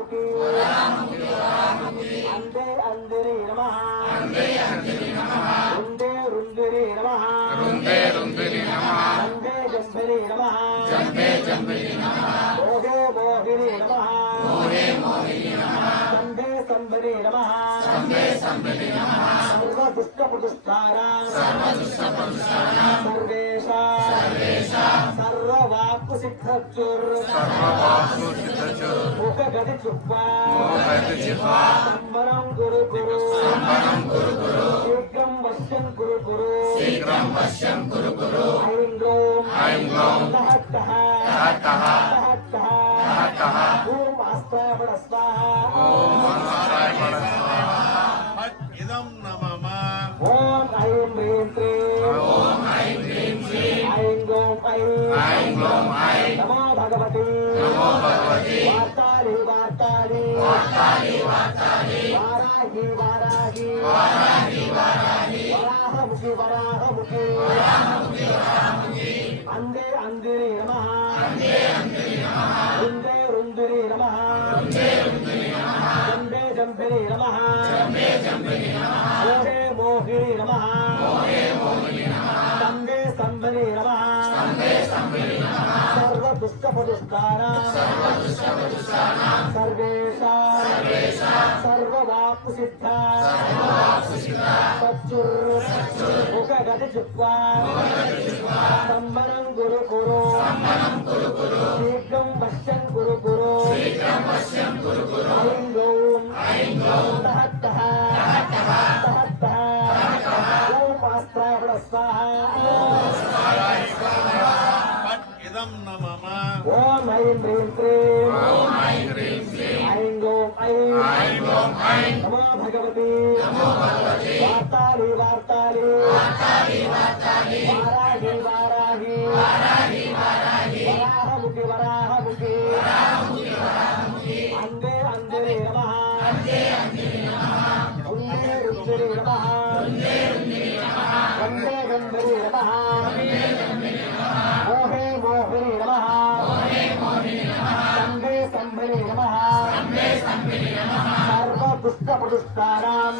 వరాహముఖి అందే అందిని నమః రుందే రుందిని నమః జంబే జంబిని నమః మోహే మోహిని నమః సంభే సంభని నమః సర్వదుష్టపుదుష్టానాం సర్వేషా సర్వవాక్కు సిద్ధచుర్ ముఖగతి చుప్పా సంవరం గురు గురు శీఘ్రం వశ్యం గురు గురు ఐం గ్లోం తహ ఓం ఆస్థాపన స్వాహా ఇదం నమః ఓం ఐం హ్రీం శ్రీం ఐం గ్లోం ఐం నమో భగవతి వార్తాలి వారాహి వరాహముఖి అందే అందిని నమః రుందే రుందిని నమః జంబే జంబిని నమః మోహే మోహిని నమః సంభే సంభని నమః సర్వదుష్టపదుష్టానాం సర్వేషా సర్వవాక్కు సిద్ధా సచ్చుర్ ముఖగతి చుత్వా సంవరం గురు గురు శీఘ్రం వశ్యం గురు గురు ఐం గ్లౌం తహ ఓం ఆస్థాపన స్వాహా ఇదం నమః ఓం ఐం హ్రీం శ్రీం ఐం గ్లోం ఐం నమో భగవతి వార్తాలి వారాహి వరాహముఖి అందే అందిని నమః రుందే రుందిని నమః గంధే గంధిని నమః మోహే మోహిని నమః సంభే సంభని నమః సర్వదుష్టపదుష్టానాం